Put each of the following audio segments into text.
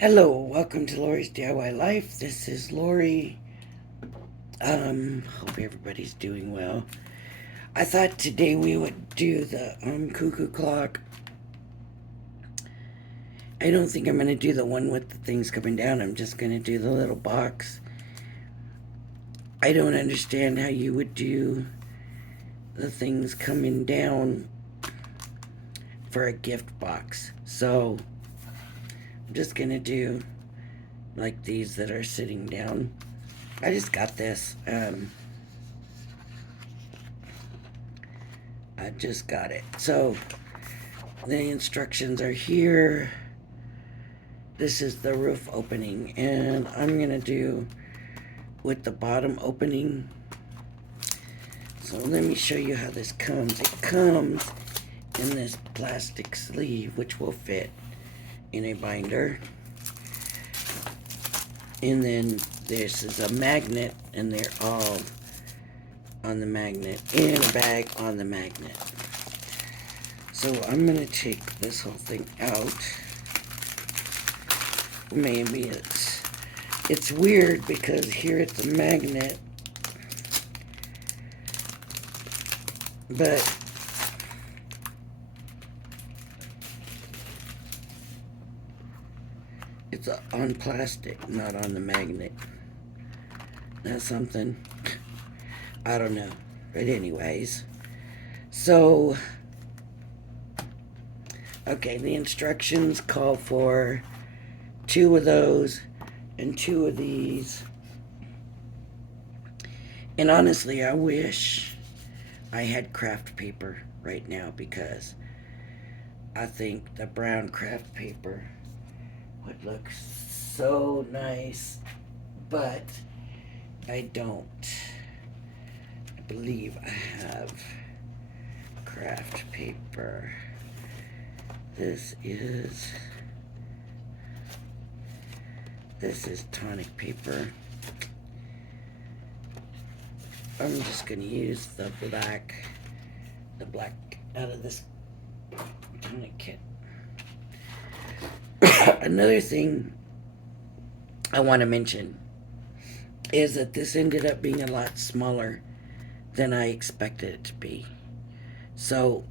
Hello, welcome to Lori's DIY Life. This is Lori. Hope everybody's doing well. I thought today we would do the Cuckoo Clock. I don't think I'm going to do the one with the things coming down. I'm just going to do the little box. I don't understand how you would do the things coming down for a gift box. So I'm just going to do like these that are sitting down. I just got this. I just got it. So the instructions are here. This is the roof opening, and I'm gonna do with the bottom opening. So let me show you how this comes. It comes in this plastic sleeve, which will fit in a binder. And then this is a magnet, and they're all on the magnet, in a bag on the magnet. So I'm gonna take this whole thing out. Maybe it's weird because here it's a magnet, but it's on plastic, not on the magnet. That's something. I don't know. But anyways, so okay, the instructions call for 2 of those and 2 of these. And honestly, I wish I had craft paper right now, because I think the brown craft paper would look so nice, but I don't. I believe I have craft paper. This is Tonic paper. I'm just going to use the black out of this Tonic kit. Another thing I want to mention is that this ended up being a lot smaller than I expected it to be. So,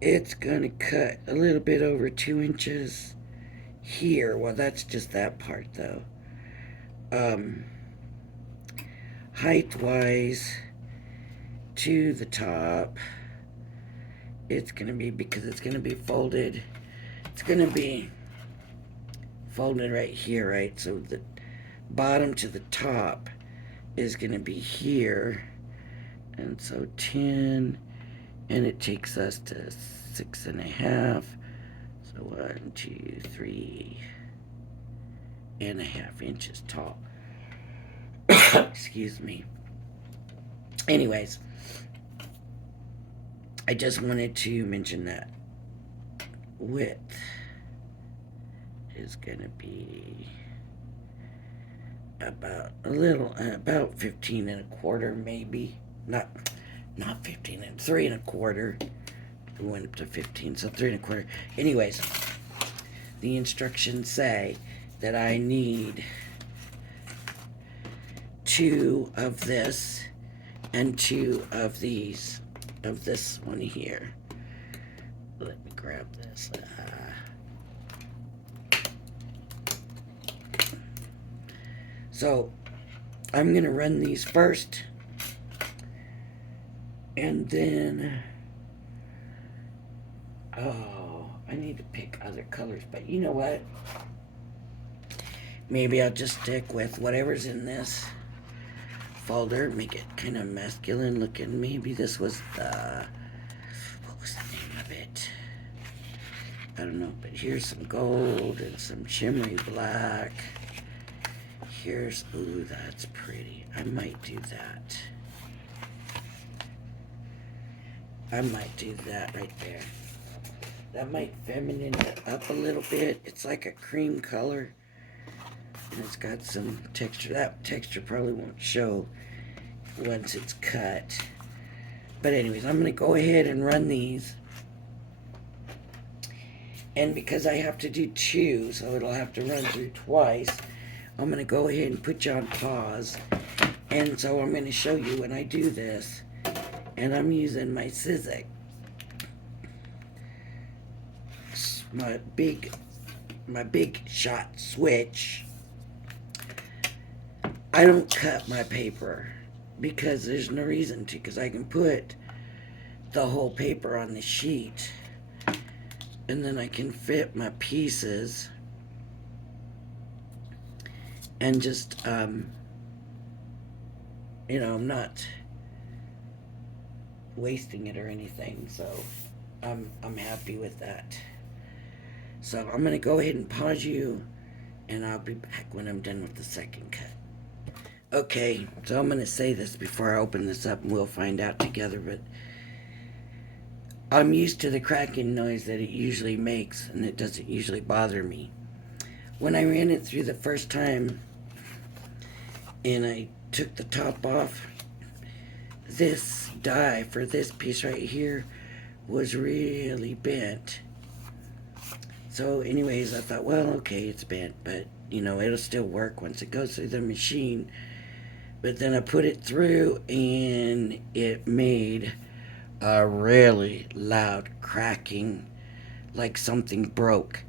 it's gonna cut a little bit over 2 inches here. Well, that's just that part though. Height wise to the top, it's gonna be, because it's gonna be folded, it's gonna be folded right here, right? So the bottom to the top is gonna be here, and so 10, and it takes us to 6.5. So 1, 2, 3.5 inches tall. Excuse me. Anyways, I just wanted to mention that width is gonna be about 15.25, maybe. Not 15, and 3.25. We went up to 15, so 3.25. Anyways, the instructions say that I need 2 of this and 2 of these, of this one here. Let me grab this. So I'm gonna run these first, and then I need to pick other colors, but you know what? Maybe I'll just stick with whatever's in this folder, make it kind of masculine looking. Maybe this was what was the name of it? I don't know, but here's some gold and some shimmery black. Here's, ooh, that's pretty. I might do that. I might do that right there. That might feminine it up a little bit. It's like a cream color, and it's got some texture. That texture probably won't show once it's cut. But anyways, I'm going to go ahead and run these. And because I have to do two, so it'll have to run through twice, I'm going to go ahead and put you on pause. And so I'm going to show you when I do this. And I'm using my Sizzix. My big shot switch. I don't cut my paper because there's no reason to, because I can put the whole paper on the sheet and then I can fit my pieces and just you know, I'm not wasting it or anything, so I'm happy with that. So I'm gonna go ahead and pause you and I'll be back when I'm done with the second cut. Okay, so I'm gonna say this before I open this up and we'll find out together, but I'm used to the cracking noise that it usually makes and it doesn't usually bother me. When I ran it through the first time and I took the top off, this die for this piece right here was really bent. So anyways, I thought, well, okay, it's bent, but you know, it'll still work once it goes through the machine. But then I put it through and it made a really loud cracking, like something broke.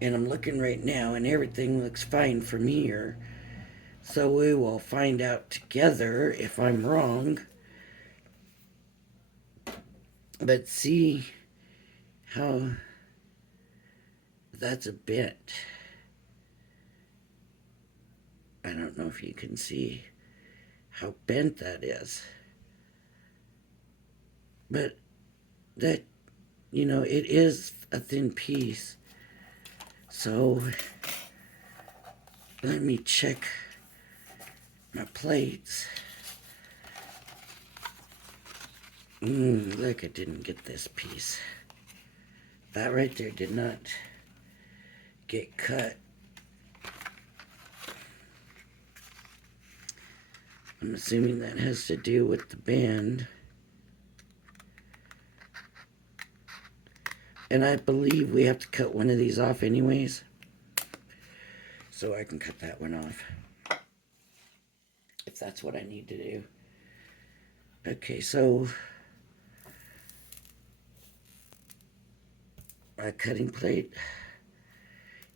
And I'm looking right now and everything looks fine from here. So we will find out together if I'm wrong. But see how that's a bit. I don't know if you can see how bent that is. But that, you know, it is a thin piece. So let me check my plates. Look, I didn't get this piece. That right there did not get cut. I'm assuming that has to do with the band. And I believe we have to cut one of these off anyways. So I can cut that one off. If that's what I need to do. Okay, so my cutting plate,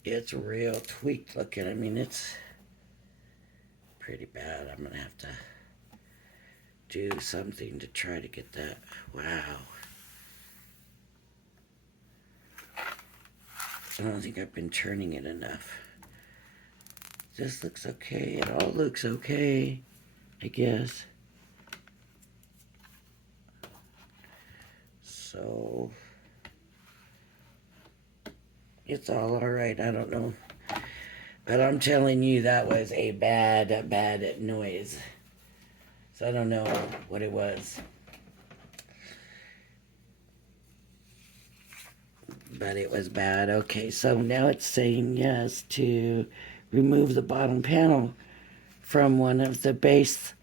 it's real tweaked looking. I mean, it's pretty bad. I'm gonna have to do something to try to get that. Wow. I don't think I've been turning it enough. This looks okay. It all looks okay, I guess. So it's all right. I don't know. But I'm telling you, that was a bad noise. So I don't know what it was. But it was bad. Okay, so now it's saying yes to remove the bottom panel from one of the base,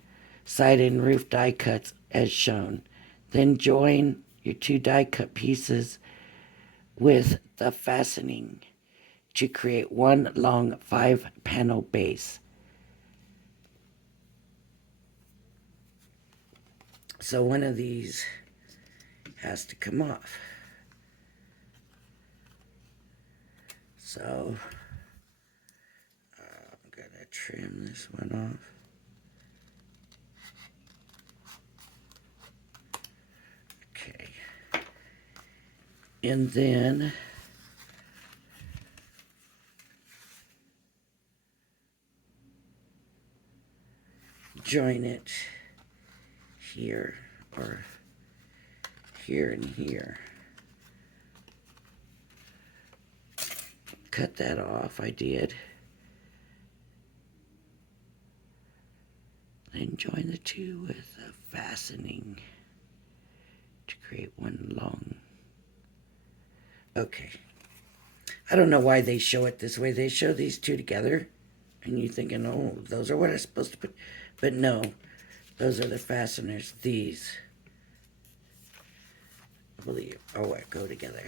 side, and roof die cuts as shown. Then join your two die cut pieces with the fastening to create one long 5-panel base. So one of these has to come off. So I'm gonna trim this one off. Okay. And then join it here or here and here. Cut that off, I did. Then join the two with a fastening to create one long. Okay. I don't know why they show it this way. They show these two together and you're thinking, oh, those are what I'm supposed to put. But no, Those are the fasteners. These, I believe, go together.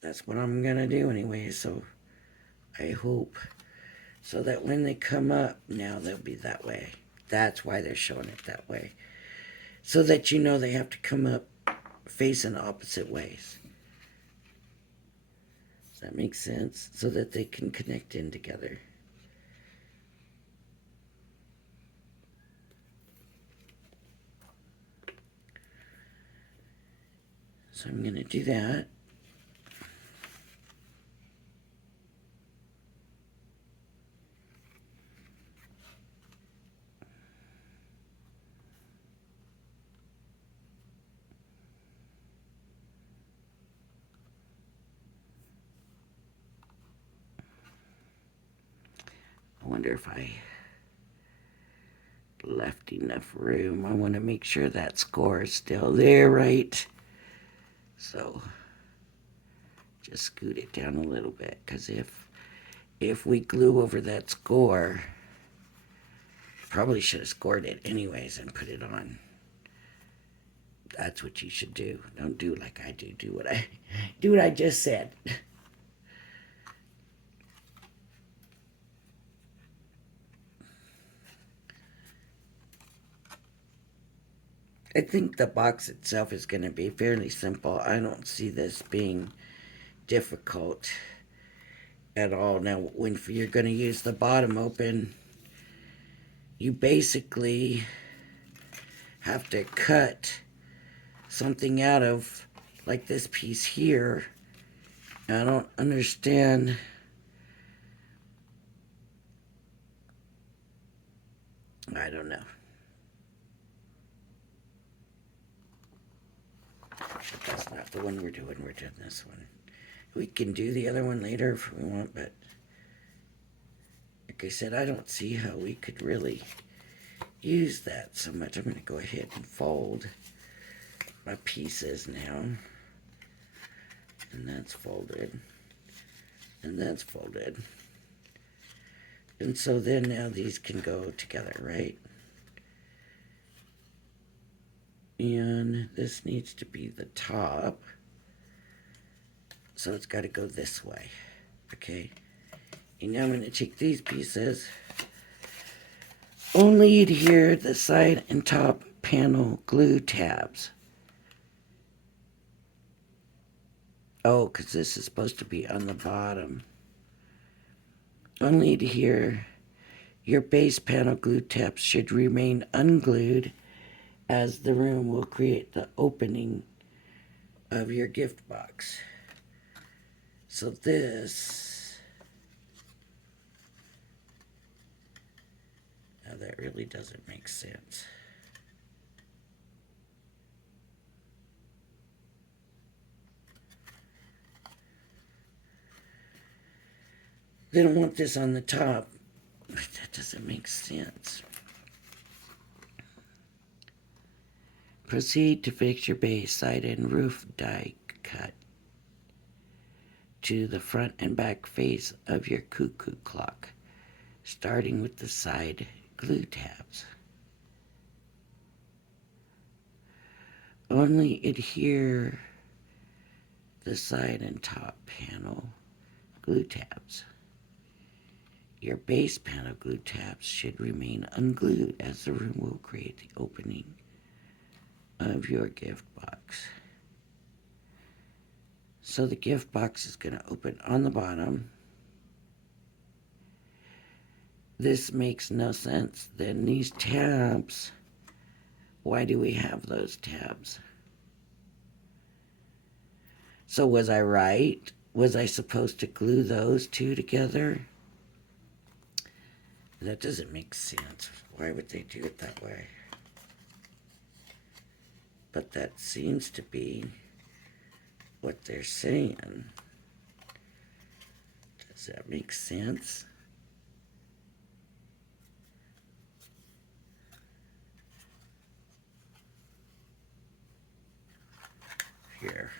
That's what I'm gonna do anyway, so I hope. So that when they come up, now they'll be that way. That's why they're showing it that way. So that you know they have to come up facing opposite ways. Does that make sense? So that they can connect in together. So I'm going to do that. I wonder if I left enough room. I want to make sure that score is still there, right? So just scoot it down a little bit, because if we glue over that score, probably should have scored it anyways and put it on. That's what you should do. Don't do like I do. Do what I just said. I think the box itself is going to be fairly simple. I don't see this being difficult at all. Now, when you're going to use the bottom open, you basically have to cut something out of, like this piece here. I don't understand. I don't know. But that's not the one we're doing. We're doing this one. We can do the other one later if we want, but like I said, I don't see how we could really use that so much. I'm going to go ahead and fold my pieces now. And that's folded. And that's folded. And so then now these can go together, right? And this needs to be the top. So it's got to go this way. Okay. And now I'm going to take these pieces. Only adhere the side and top panel glue tabs. Oh, because this is supposed to be on the bottom. Only adhere your base panel glue tabs should remain unglued, as the room will create the opening of your gift box. So this, now that really doesn't make sense. They don't want this on the top, but that doesn't make sense. Proceed to fix your base, side, and roof die cut to the front and back face of your cuckoo clock, starting with the side glue tabs. Only adhere the side and top panel glue tabs. Your base panel glue tabs should remain unglued, as the room will create the opening of your gift box. So the gift box is going to open on the bottom. This makes no sense. Then these tabs, why do we have those tabs? So was I right? Was I supposed to glue those two together? That doesn't make sense. Why would they do it that way? But that seems to be what they're saying. Does that make sense? Here.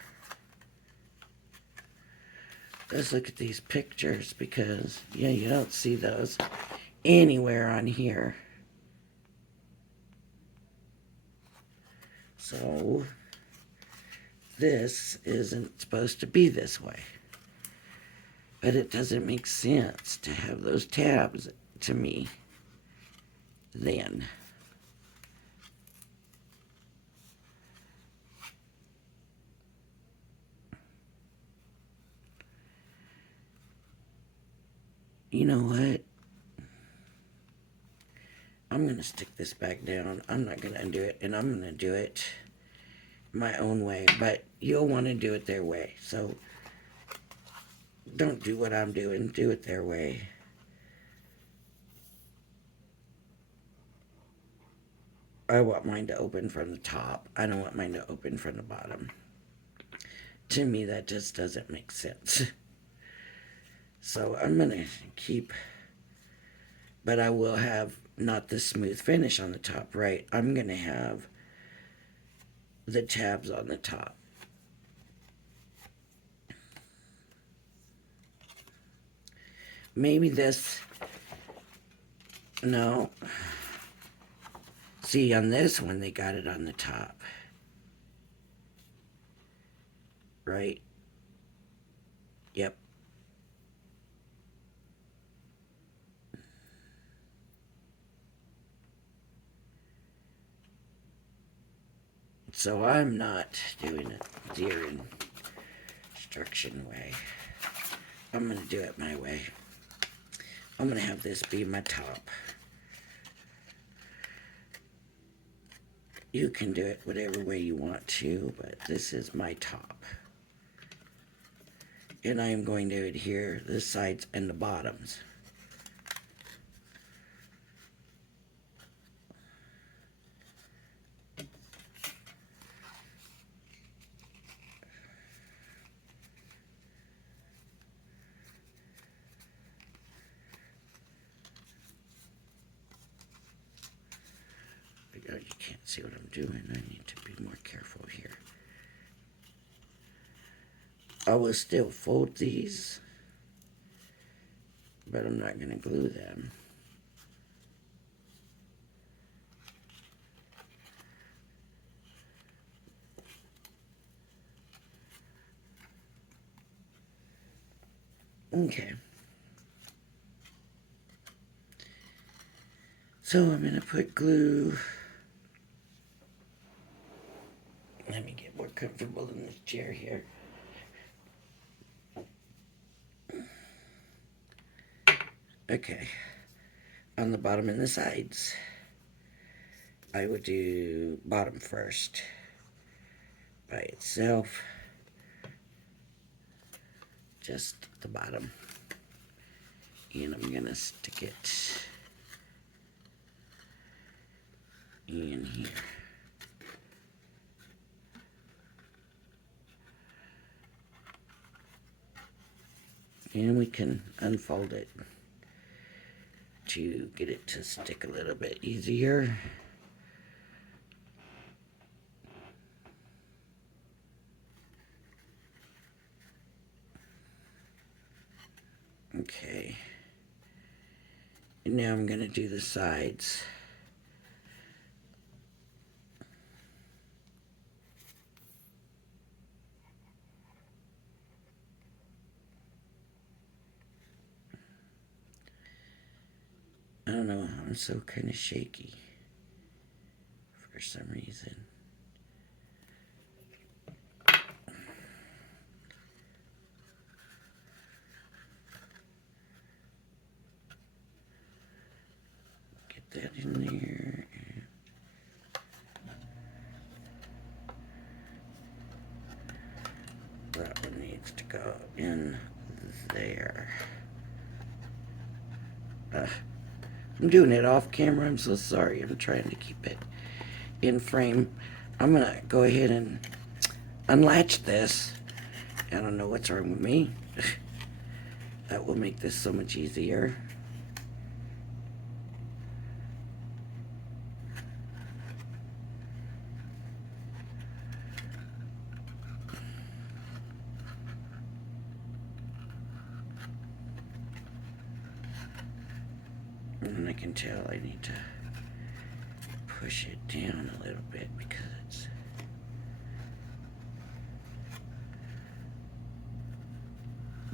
Let's look at these pictures, because, yeah, you don't see those anywhere on here. So this isn't supposed to be this way. But it doesn't make sense to have those tabs to me then. You know what? I'm going to stick this back down. I'm not going to undo it, and I'm going to do it my own way. But you'll want to do it their way. So don't do what I'm doing. Do it their way. I want mine to open from the top. I don't want mine to open from the bottom. To me, that just doesn't make sense. So I'm going to keep, but I will have not the smooth finish on the top, right? I'm going to have the tabs on the top. Maybe this, no. See, on this one, they got it on the top. Right? Yep. So I'm not doing it their instruction way. I'm going to do it my way. I'm going to have this be my top. You can do it whatever way you want to, but this is my top. And I am going to adhere the sides and the bottoms. You can't see what I'm doing. I need to be more careful here. I will still fold these, but I'm not going to glue them. Okay. So I'm going to put glue. Let me get more comfortable in this chair here. Okay. On the bottom and the sides, I would do bottom first by itself. Just the bottom. And I'm going to stick it in here. And we can unfold it to get it to stick a little bit easier. Okay. And now I'm going to do the sides. I don't know, I'm so kind of shaky for some reason. Get that in there. That one needs to go in there. I'm doing it off camera. I'm so sorry. I'm trying to keep it in frame. I'm going to go ahead and unlatch this. I don't know what's wrong with me. That will make this so much easier. and I can tell I need to push it down a little bit because it's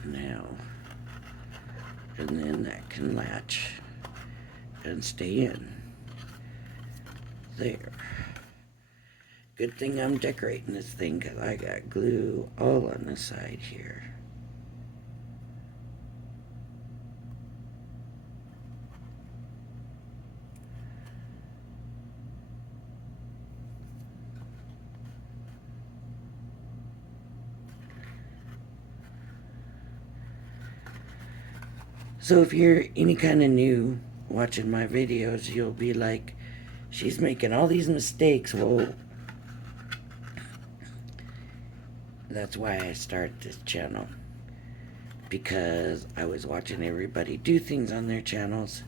now, and then that can latch and stay in there. Good thing I'm decorating this thing because I got glue all on the side here. So if you're any kind of new watching my videos, you'll be like, she's making all these mistakes. Well, that's why I started this channel. Because I was watching everybody do things on their channels,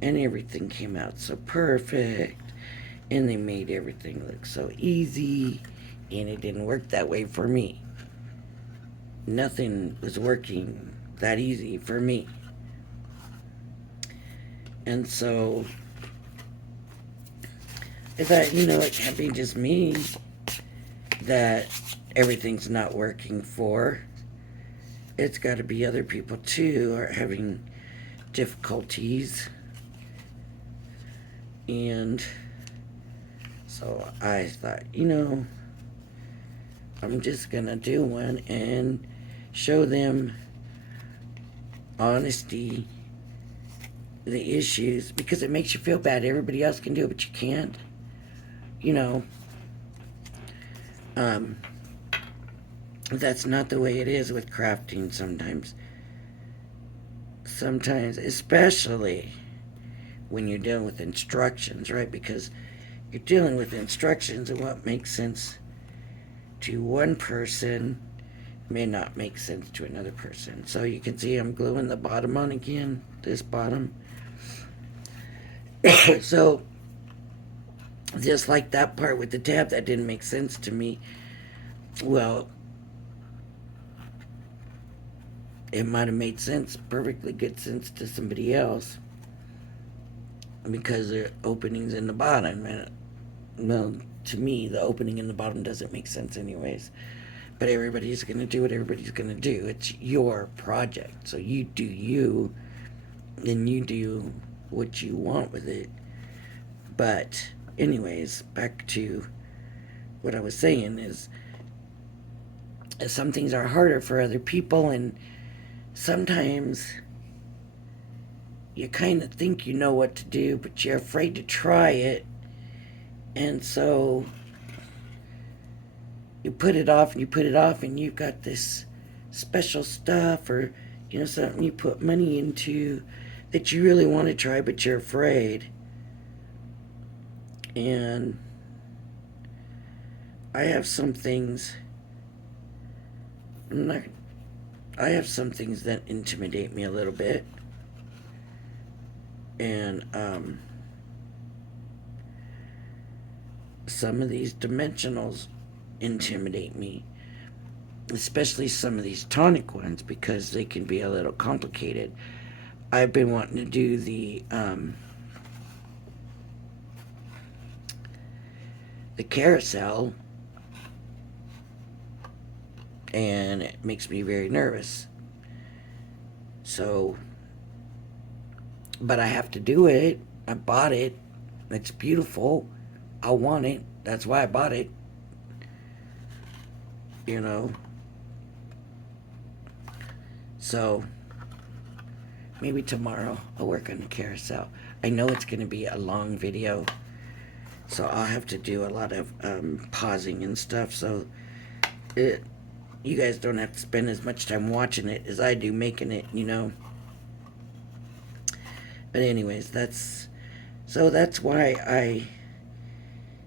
and everything came out so perfect, and they made everything look so easy, and it didn't work that way for me. Nothing was working that easy for me. And so I thought, it can't be just me that everything's not working for. It's got to be other people too are having difficulties. And so I thought, I'm just going to do one and show them honesty, the issues, because it makes you feel bad. Everybody else can do it, but you can't. That's not the way it is with crafting sometimes. Sometimes, especially when you're dealing with instructions, right? Because you're dealing with instructions, and what makes sense to one person may not make sense to another person. So you can see I'm gluing the bottom on again, this bottom. So just like that part with the tab that didn't make sense to me, well, it might have made sense, perfectly good sense to somebody else, because there are openings in the bottom, and well, to me the opening in the bottom doesn't make sense anyways. But everybody's going to do what everybody's going to do. It's your project, so you do you, and you do what you want with it. But anyways, back to what I was saying is some things are harder for other people, and sometimes you kind of think you know what to do, but you're afraid to try it. And so you put it off and you put it off, and you've got this special stuff, or something you put money into that you really want to try, but you're afraid. And I have some things I have some things that intimidate me a little bit. And some of these dimensionals intimidate me, especially some of these tonic ones, because they can be a little complicated. I've been wanting to do the carousel, and it makes me very nervous. So, but I have to do it. I bought it. It's beautiful. I want it. That's why I bought it. So, maybe tomorrow I'll work on the carousel. I know it's going to be a long video, so I'll have to do a lot of pausing and stuff, so you guys don't have to spend as much time watching it as I do making it, But anyways, that's why I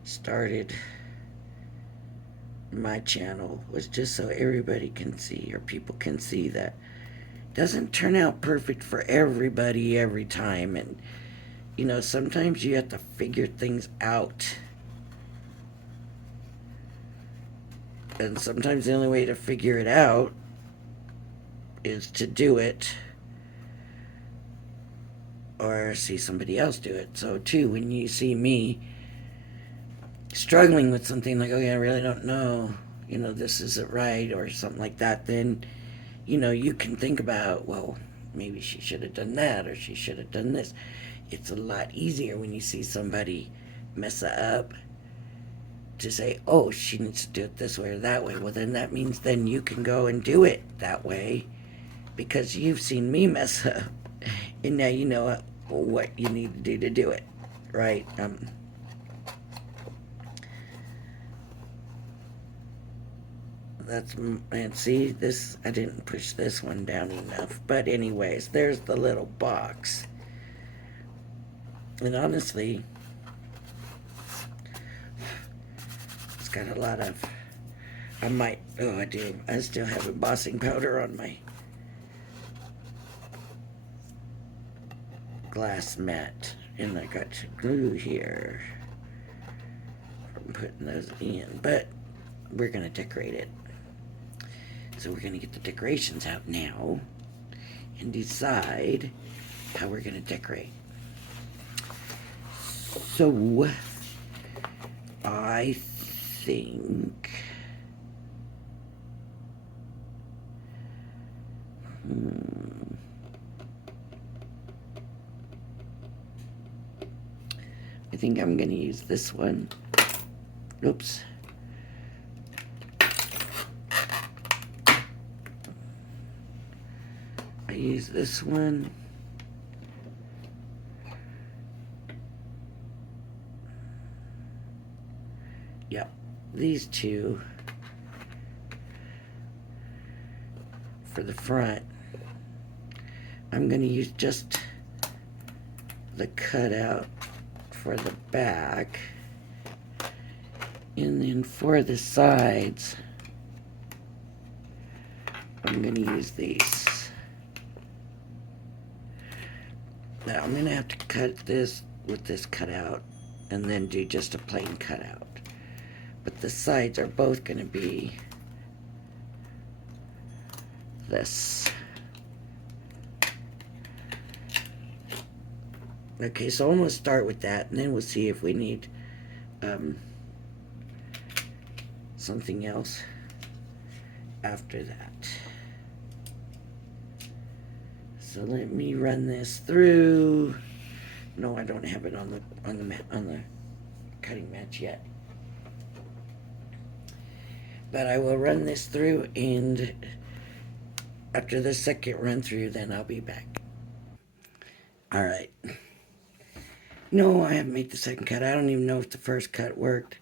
started my channel, was just so everybody can see, or people can see, that it doesn't turn out perfect for everybody every time. And sometimes you have to figure things out, and sometimes the only way to figure it out is to do it. or see somebody else do it. So too, when you see me struggling with something like, okay, I really don't know, this isn't right or something like that, then, you can think about, well, maybe she should have done that or she should have done this. It's a lot easier when you see somebody mess up to say, oh, she needs to do it this way or that way. Well, then that means then you can go and do it that way because you've seen me mess up and now you know what you need to do it, right? That's, and see, this, I didn't push this one down enough. But anyways, there's the little box. And honestly, it's got a lot of, I do. I still have embossing powder on my glass mat. And I got glue here from putting those in. But we're going to decorate it. So we're going to get the decorations out now and decide how we're going to decorate. So I think I'm going to use this one. Oops. I use this one. Yep, these two for the front. I'm going to use just the cutout for the back. And then for the sides, I'm going to use these. Now I'm going to have to cut this with this cutout and then do just a plain cutout. But the sides are both going to be this. Okay, so I'm going to start with that, and then we'll see if we need something else after that. So let me run this through. No, I don't have it on the cutting mat yet. But I will run this through, and after the second run through, then I'll be back. All right. No, I haven't made the second cut. I don't even know if the first cut worked.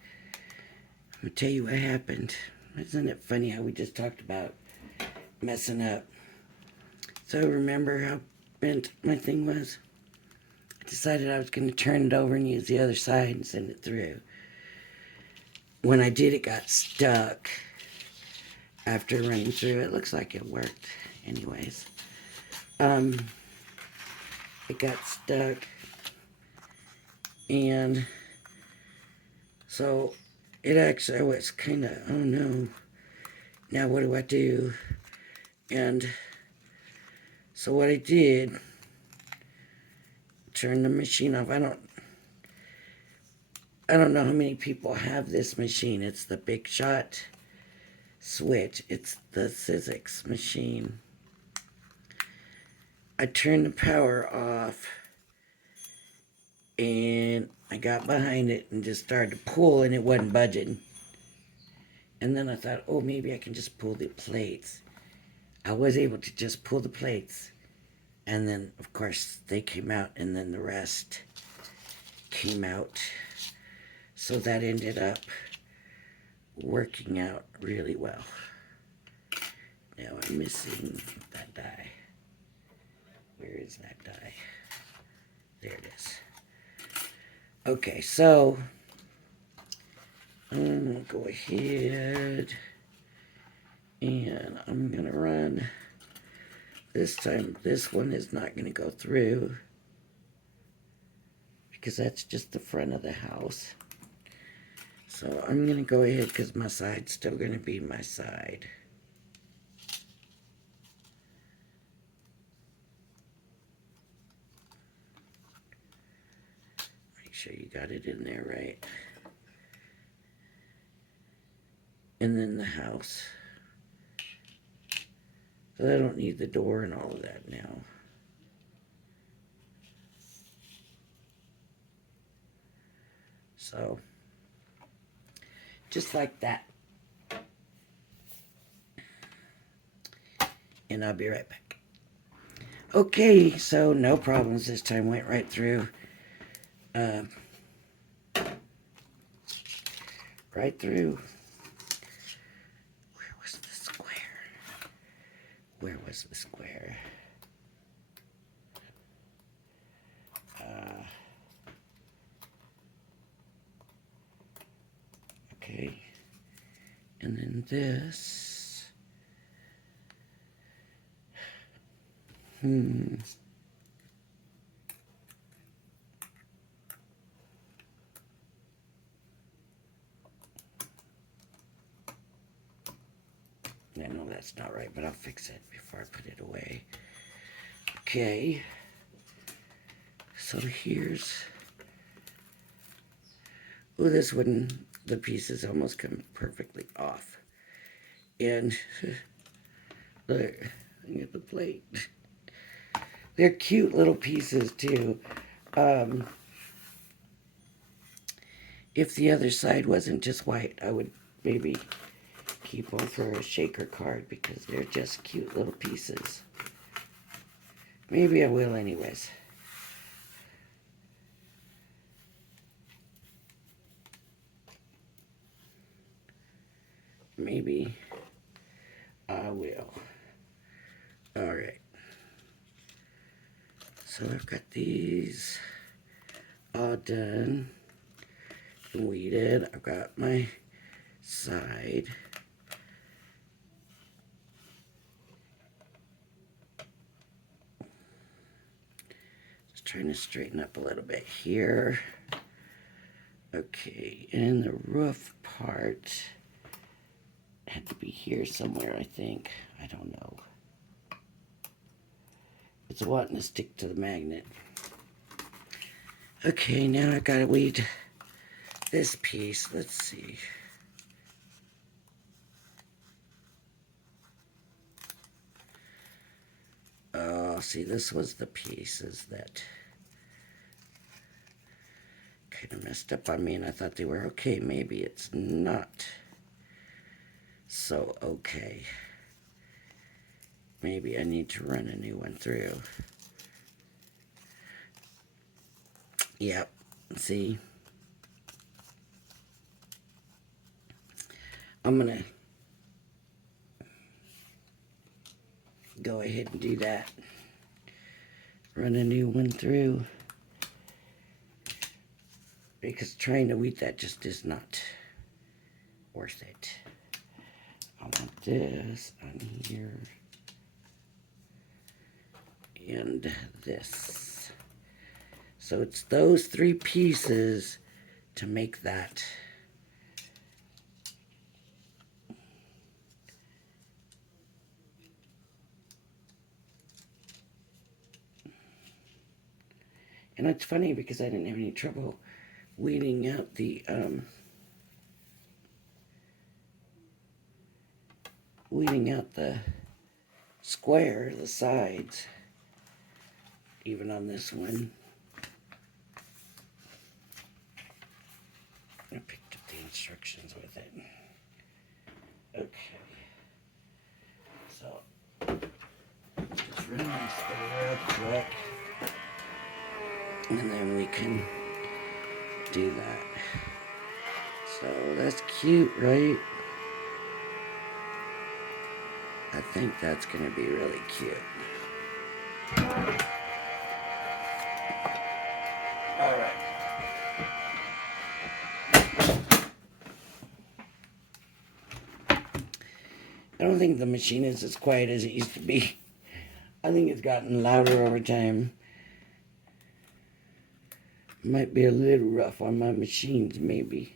I'm going to tell you what happened. Isn't it funny how we just talked about messing up? So remember how bent my thing was? I decided I was going to turn it over and use the other side and send it through. When I did, it got stuck after running through. It looks like it worked anyways. It got stuck, and so it actually was kind of, oh no, now what do I do? And so what I did, turn the machine off. I don't know how many people have this machine. It's the Big Shot switch. It's the Sizzix machine. I turned the power off, and I got behind it and just started to pull, and it wasn't budging. And then I thought, oh, maybe I can just pull the plates. I was able to just pull the plates, and then, of course, they came out, and then the rest came out. So that ended up working out really well. Now I'm missing that die. Where is that die? There it is. Okay, so I'm going to go ahead and I'm going to run. This time, this one is not going to go through because that's just the front of the house. So I'm going to go ahead because my side's still going to be my side. sure you got it in there right. And then the house. So I don't need the door and all of that now. So, just like that. And I'll be right back. Okay, so no problems this time. Went right through. Right through. Where was the square? Where was the square? Okay. And then this. I know that's not right, but I'll fix it before I put it away. Okay. So here's... Oh, this one, the pieces almost come perfectly off. And look at the plate. They're cute little pieces too. If the other side wasn't just white, I would maybe keep them for a shaker card because they're just cute little pieces. Maybe I will anyways. Maybe I will. Alright. So I've got these all done and weeded. I've got my side. Just trying to straighten up a little bit here. Okay, and the roof part had to be here somewhere, I think. I don't know. It's wanting to stick to the magnet. Okay, now I gotta weed this piece. Let's see. Oh, see, this was the pieces that kind of messed up on me, and I thought they were okay. Maybe it's not so okay. Maybe I need to run a new one through. Yep, see? I'm gonna go ahead and do that. Run a new one through. Because trying to weed that just is not worth it. I want this on here. And this. So it's those three pieces to make that. And it's funny because I didn't have any trouble weeding out the square, the sides, even on this one. I picked up the instructions with it. Okay. So, just run this real quick. And then we can do that. So, that's cute, right? I think that's going to be really cute. Alright. I don't think the machine is as quiet as it used to be. I think it's gotten louder over time. Might be a little rough on my machines, maybe.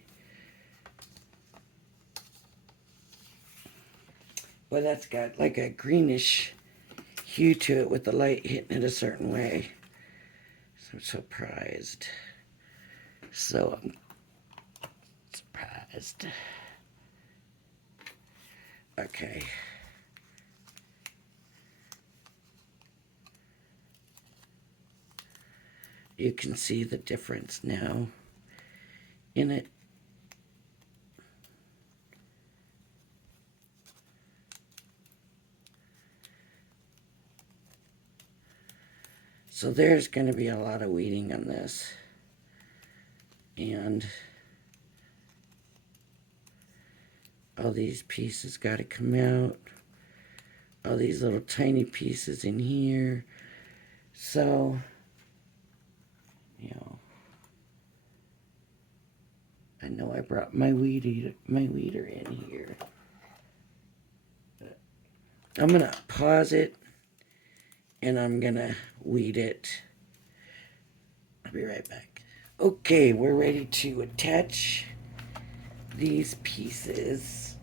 But that's got like a greenish hue to it with the light hitting it a certain way. So I'm surprised. So I'm surprised. Okay. You can see the difference now in it. So there's going to be a lot of weeding on this. And all these pieces got to come out. All these little tiny pieces in here. So, I know I brought my weeder in here. I'm going to pause it, and I'm going to weed it. I'll be right back. Okay, we're ready to attach these pieces.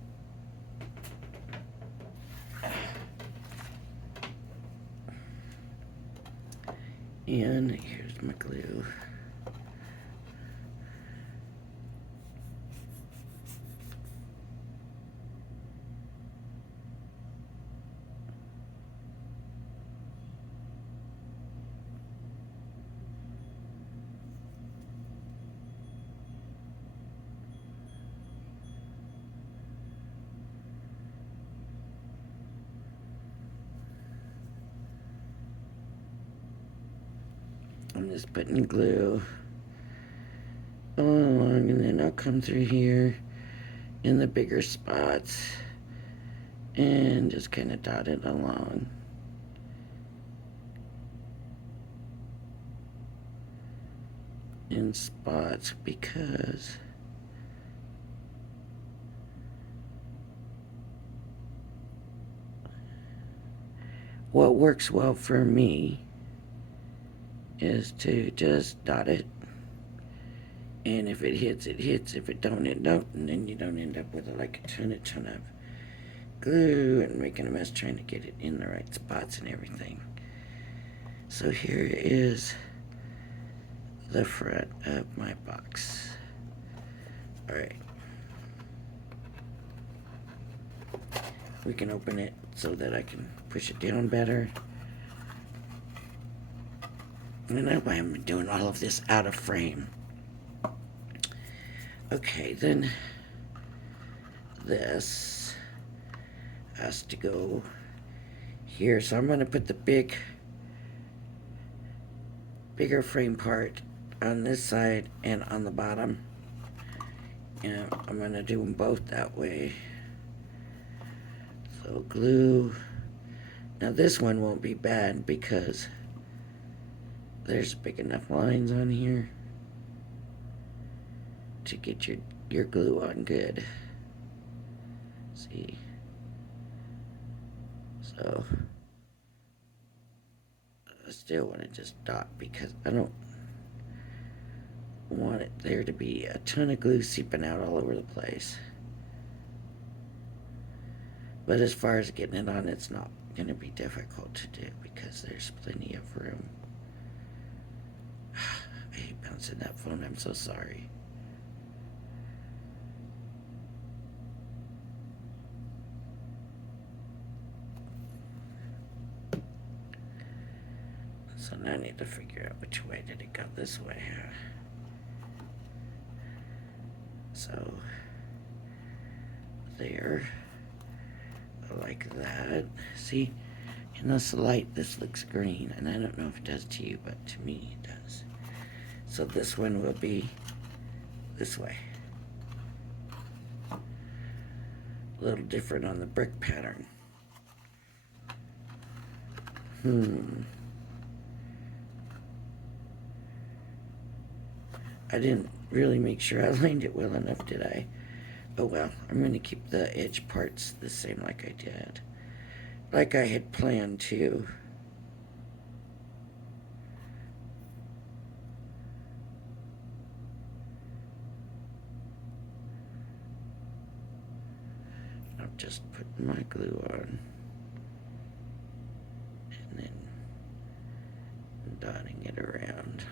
And here's my glue. I'm just putting glue all along, and then I'll come through here in the bigger spots and just kind of dot it along. In spots, because what works well for me is to just dot it, and if it hits, it hits. If it don't, it don't, and then you don't end up with like a ton of glue and making a mess trying to get it in the right spots and everything. So here is the front of my box. Alright. We can open it so that I can push it down better. And that's why I'm doing all of this out of frame. Okay, then this has to go here. So I'm going to put the bigger frame part on this side and on the bottom. And I'm going to do them both that way. So glue. Now this one won't be bad because there's big enough lines on here to get your glue on good. See? So I still want to just dot because I don't want it there to be a ton of glue seeping out all over the place. But as far as getting it on, it's not going to be difficult to do because there's plenty of room. I hate bouncing that phone. I'm so sorry. So now I need to figure out which way did it go. This way. So there, like that. See, in this light, this looks green, and I don't know if it does to you, but to me it does. So this one will be this way. A little different on the brick pattern. I didn't really make sure I lined it well enough, did I? Oh well, I'm going to keep the edge parts the same like I did. Like I had planned to. I'm just putting my glue on. And then dotting it around.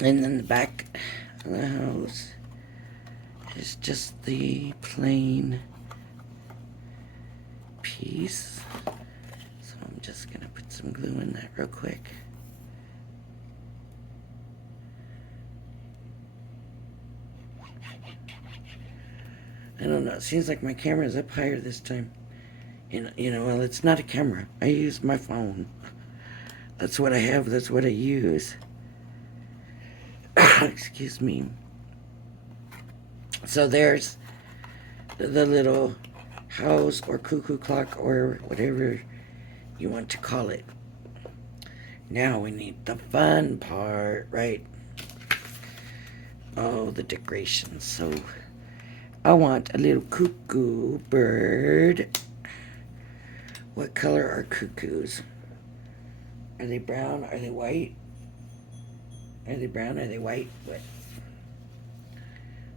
And then the back of the house is just the plain piece. So I'm just gonna put some glue in that real quick. I don't know, it seems like my camera's up higher this time. Well, it's not a camera. I use my phone. That's what I have, that's what I use. Excuse me. So there's the little house or cuckoo clock or whatever you want to call it. Now we need the fun part, right? Oh, the decorations. So I want a little cuckoo bird. What color are cuckoos? Are they brown? Are they white? Are they brown? Are they white? What?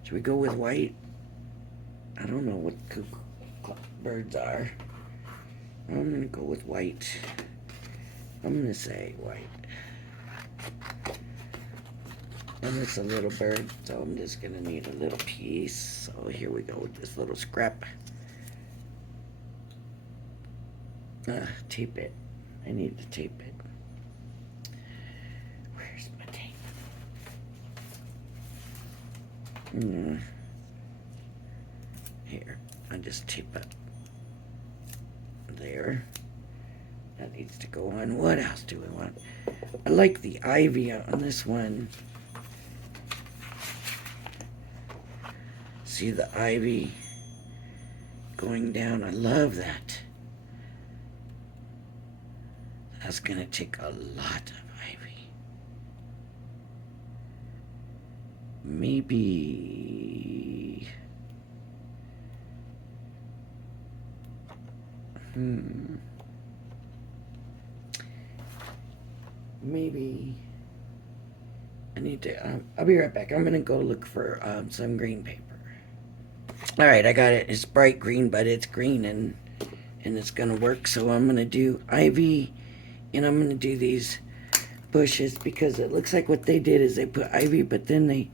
Should we go with white? I don't know what cuckoo birds are. I'm gonna go with white. I'm gonna say white. And it's a little bird, so I'm just gonna need a little piece. So here we go with this little scrap. Tape it. I need to tape it. Where's my tape? Here, I just tape it there. That needs to go on. What else do we want? I like the ivy on this one. See the ivy going down? I love that. That's gonna take a lot of ivy. Maybe. Maybe. I need to. I'll be right back. I'm gonna go look for some green paper. All right, I got it. It's bright green, but it's green and it's gonna work. So I'm gonna do ivy, and I'm gonna do these bushes because it looks like what they did is they put ivy, but then they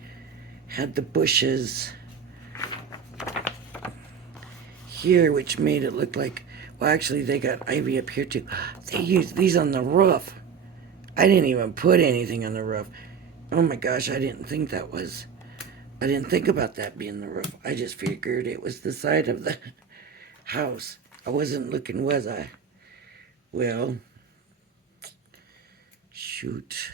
had the bushes here, which made it look like, well, actually they got ivy up here too. They used these on the roof. I didn't even put anything on the roof. Oh my gosh, I didn't think about that being the roof. I just figured it was the side of the house. I wasn't looking, was I? Well, shoot.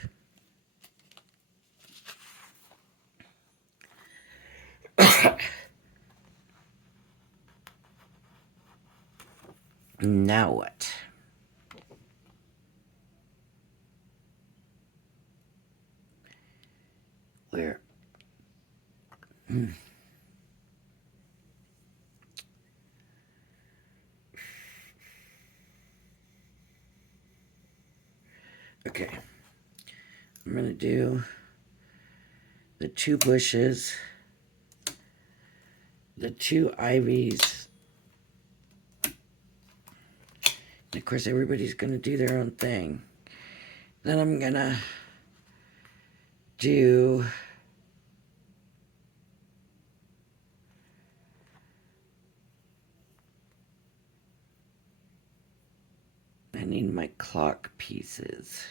Now what? Where? Okay. I'm gonna do the two bushes, the two ivies. And of course, everybody's gonna do their own thing. Then I'm gonna do I need my clock pieces.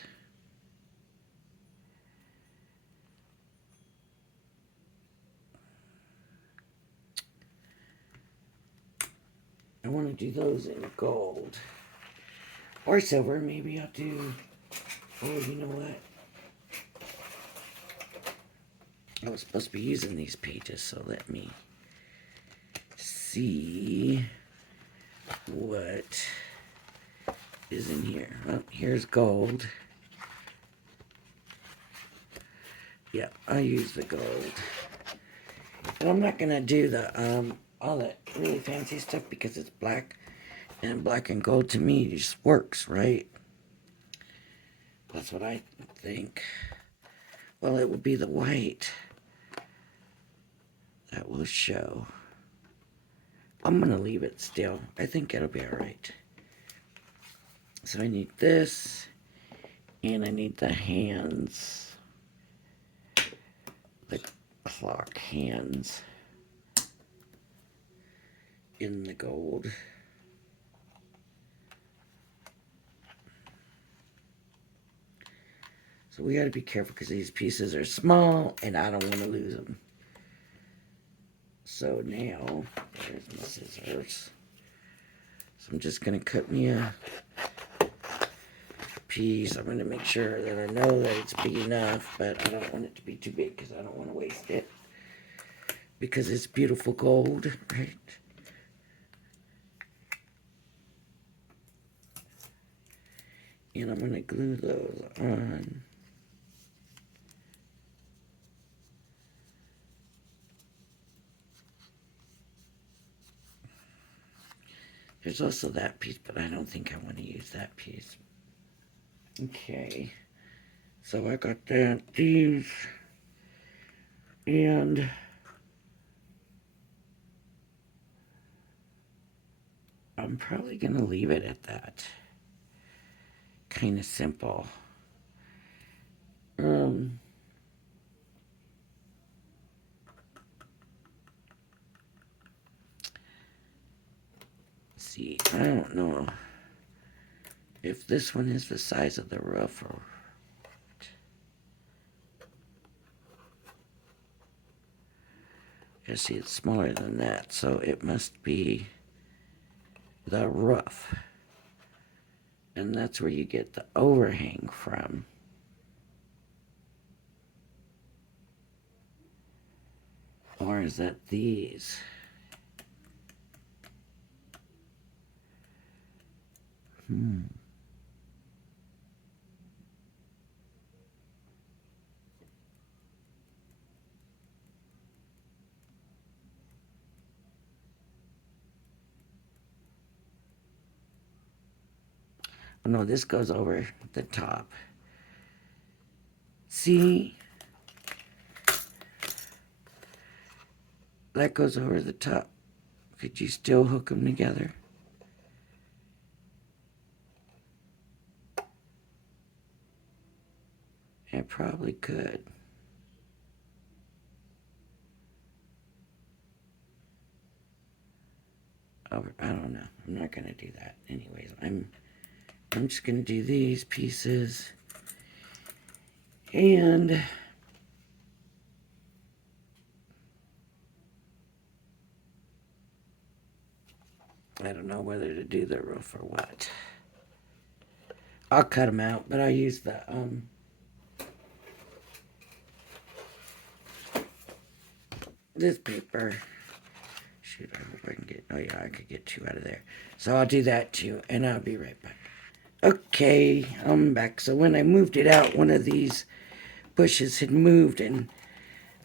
I want to do those in gold or silver. Maybe I'll do, oh, you know what? I was supposed to be using these pages, so let me see what is in here. Oh, here's gold. Yeah, I'll use the gold. But I'm not gonna do the all that really fancy stuff because it's black, and black and gold to me just works, right? That's what I think. Well, it will be the white that will show. I'm gonna leave it still. I think it'll be alright. So I need this, and I need the hands. clock hands in the gold. So we got to be careful because these pieces are small and I don't want to lose them. So now, there's my scissors. So I'm just going to cut me a piece. I'm going to make sure that I know that it's big enough, but I don't want it to be too big because I don't want to waste it. Because it's beautiful gold, right? And I'm going to glue those on. There's also that piece, but I don't think I want to use that piece. Okay. So I got these, and I'm probably going to leave it at that. Kind of simple. See, I don't know if this one is the size of the roof or... You see, it's smaller than that, so it must be the roof. And that's where you get the overhang from. Or is that these? Oh no, this goes over the top. See? That goes over the top. Could you still hook them together? I probably could. Oh, I don't know. I'm not gonna do that. Anyways, I'm just gonna do these pieces. And I don't know whether to do the roof or what. I'll cut them out, but I use the this paper. Shoot, I hope I can get... Oh yeah, I could get 2 out of there. So I'll do that too, and I'll be right back. Okay, I'm back. So when I moved it out, one of these bushes had moved, and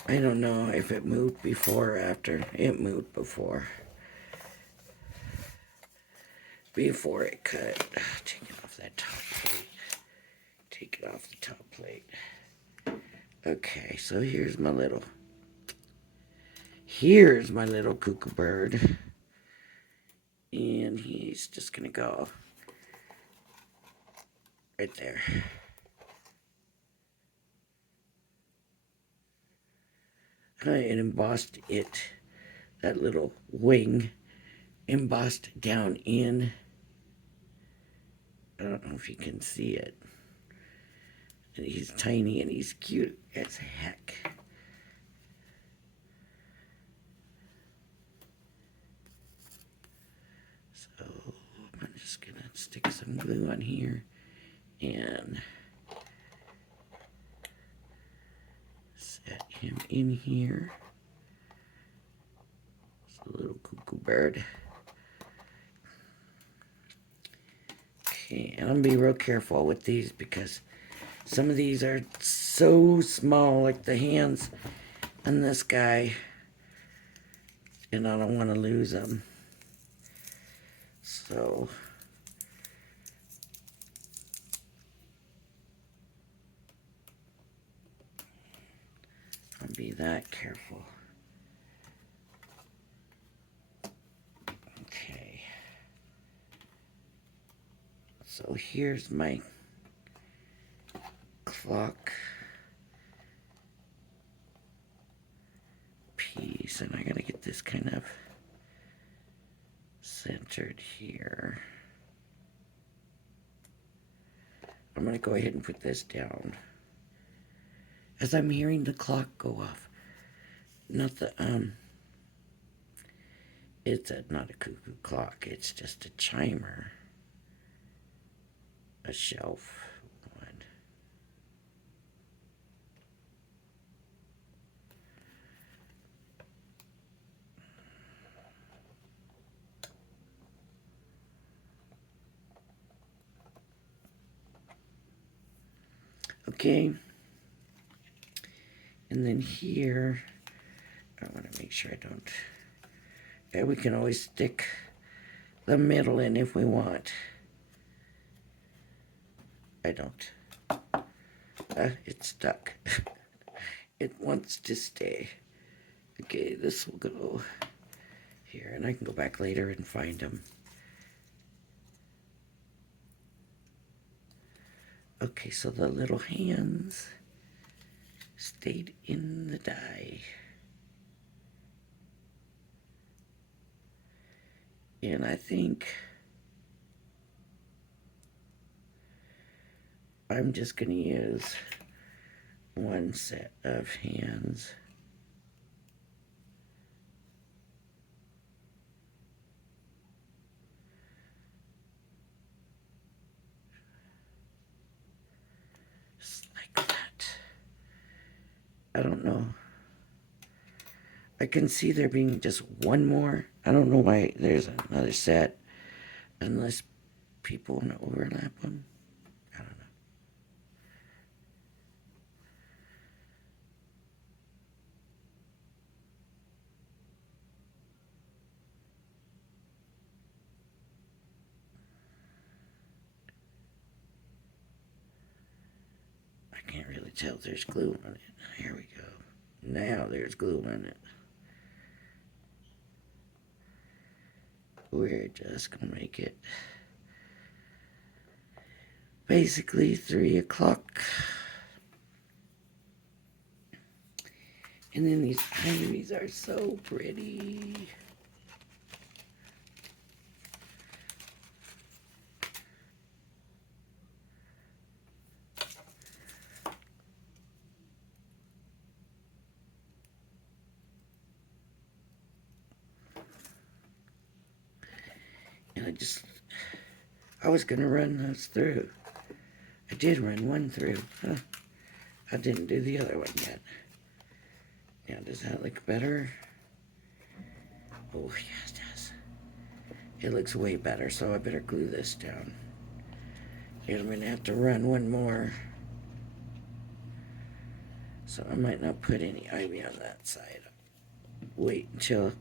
I don't know if it moved before or after. It moved before. Before it cut. Take it off that top plate. Take it off the top plate. Okay, so here's my little cuckoo bird. And he's just gonna go right there. I embossed it, that little wing, embossed down in. I don't know if you can see it. And he's tiny and he's cute as heck. So I'm just gonna stick some glue on here and set him in here. It's a little cuckoo bird. Okay, and I'm gonna be real careful with these because some of these are so small, like the hands on this guy, and I don't want to lose them. So I'll be that careful. Okay. So here's my clock. piece, and I gotta get this kind of centered here. I'm gonna go ahead and put this down as I'm hearing the clock go off. Not the it's not a cuckoo clock, it's just a chimer. A shelf one. Okay. And then here, I want to make sure I don't. Yeah, we can always stick the middle in if we want. I don't. It's stuck. It wants to stay. Okay, this will go here, and I can go back later and find them. Okay, so the little hands stayed in the die. And I think I'm just going to use one set of hands. Just like that. I don't know. I can see there being just one more. I don't know why there's another set, unless people want to overlap them. I don't know. I can't really tell if there's glue on it. Here we go. Now there's glue on it. We're just gonna make it basically 3 o'clock. And then these ivies are so pretty. And I was gonna run those through. I did run one through. Huh. I didn't do the other one yet. Now, does that look better? Oh, yes, it does. It looks way better, so I better glue this down. And I'm gonna have to run one more. So I might not put any ivy on that side. Wait until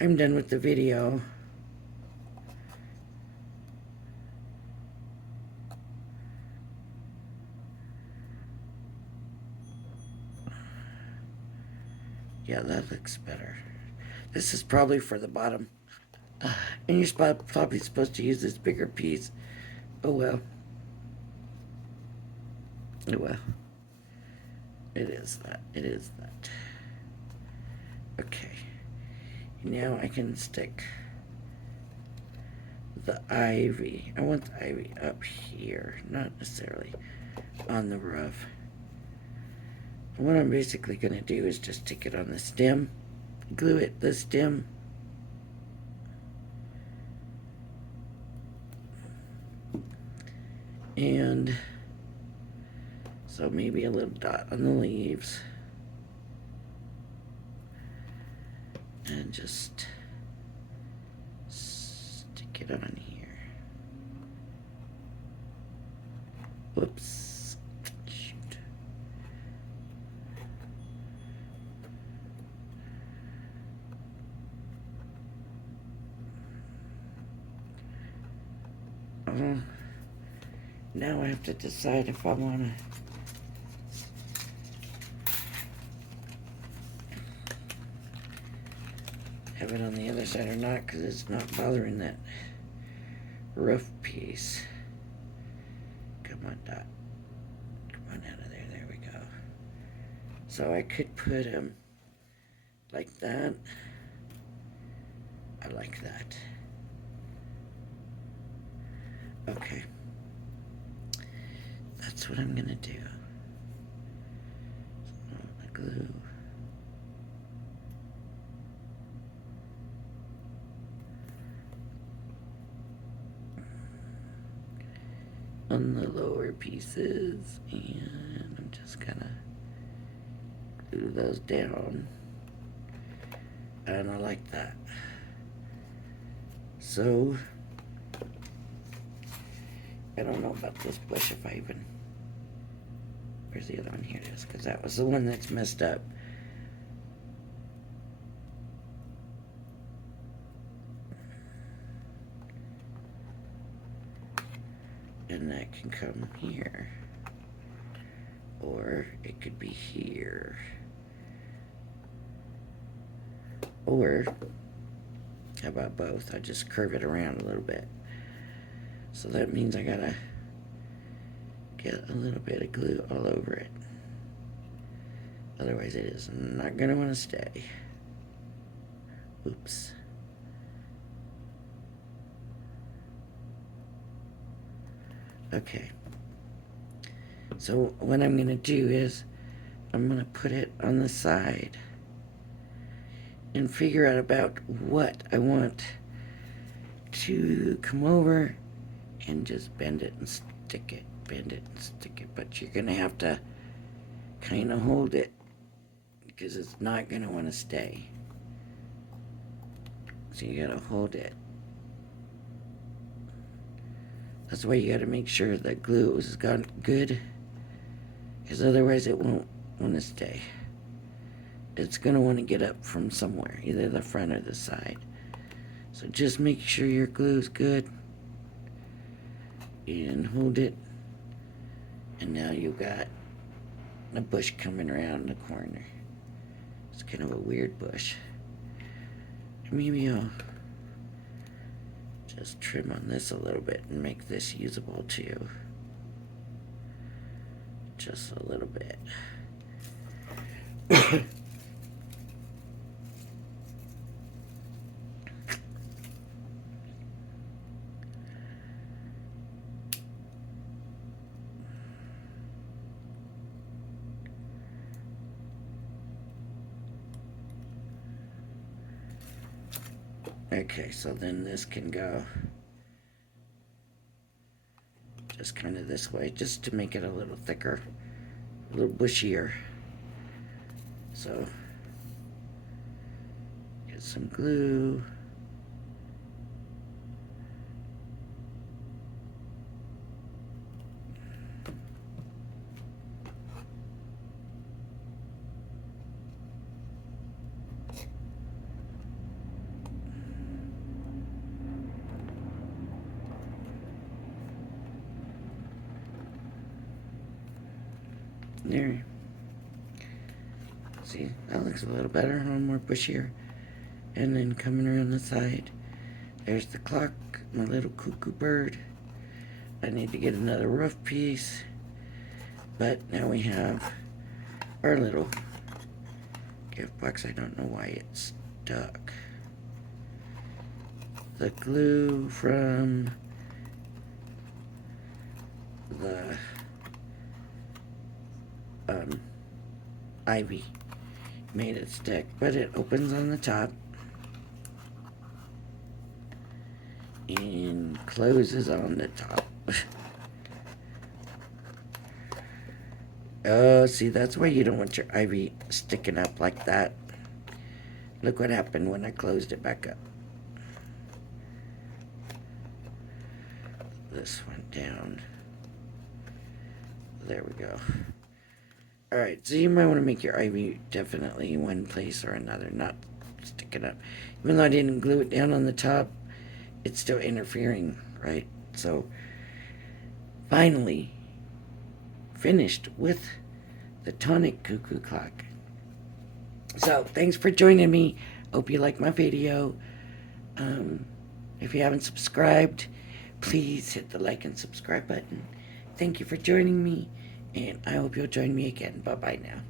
I'm done with the video. Yeah, that looks better. This is probably for the bottom. And you're probably supposed to use this bigger piece. Oh well. Oh well. It is that. It is that. Okay. Now I can stick the ivy. I want the ivy up here, not necessarily on the roof. What I'm basically going to do is just stick it on the stem, glue it, the stem. And so maybe a little dot on the leaves. And just stick it on here. Whoops. Shoot. Now I have to decide if I want to have it on the other side or not, because it's not bothering that roof piece. Come on, Dot. Come on out of there. There we go. So I could put Like that. I like that. Okay. That's what I'm gonna do. The glue. On the lower pieces, and I'm just gonna glue those down. And I like that. So, I don't know about this bush if I even... Where's the other one? Here it is, because that was the one that's messed up. And that can come here. Or it could be here. Or, how about both? I just curve it around a little bit. So that means I gotta get a little bit of glue all over it. Otherwise it is not gonna wanna stay. Oops. Okay. So what I'm gonna do is I'm gonna put it on the side and figure out about what I want to come over and just bend it and stick it, bend it and stick it. But you're gonna have to kind of hold it because it's not gonna want to stay. So you gotta hold it. That's why you gotta make sure the glue is gone good, because otherwise it won't want to stay. It's gonna want to get up from somewhere, either the front or the side. So just make sure your glue is good and hold it. And now you've got a bush coming around the corner. It's kind of a weird bush. Maybe I'll just trim on this a little bit and make this usable too. Just a little bit. Okay, so then this can go just kind of this way, just to make it a little thicker, a little bushier. So, get some glue. There. See, that looks a little better, a little more bushier. And then coming around the side, there's the clock, my little cuckoo bird. I need to get another roof piece. But now we have our little gift box. I don't know why it's stuck. The glue from the ivy made it stick, but it opens on the top and closes on the top. Oh, see, that's why you don't want your ivy sticking up like that. Look what happened when I closed it back up. This went down. There we go. Alright, so you might want to make your ivy definitely in one place or another, not sticking up. Even though I didn't glue it down on the top, it's still interfering, right? So, finally, finished with the Tonic Cuckoo Clock. So, thanks for joining me. Hope you like my video. If you haven't subscribed, please hit the like and subscribe button. Thank you for joining me, and I hope you'll join me again. Bye-bye now.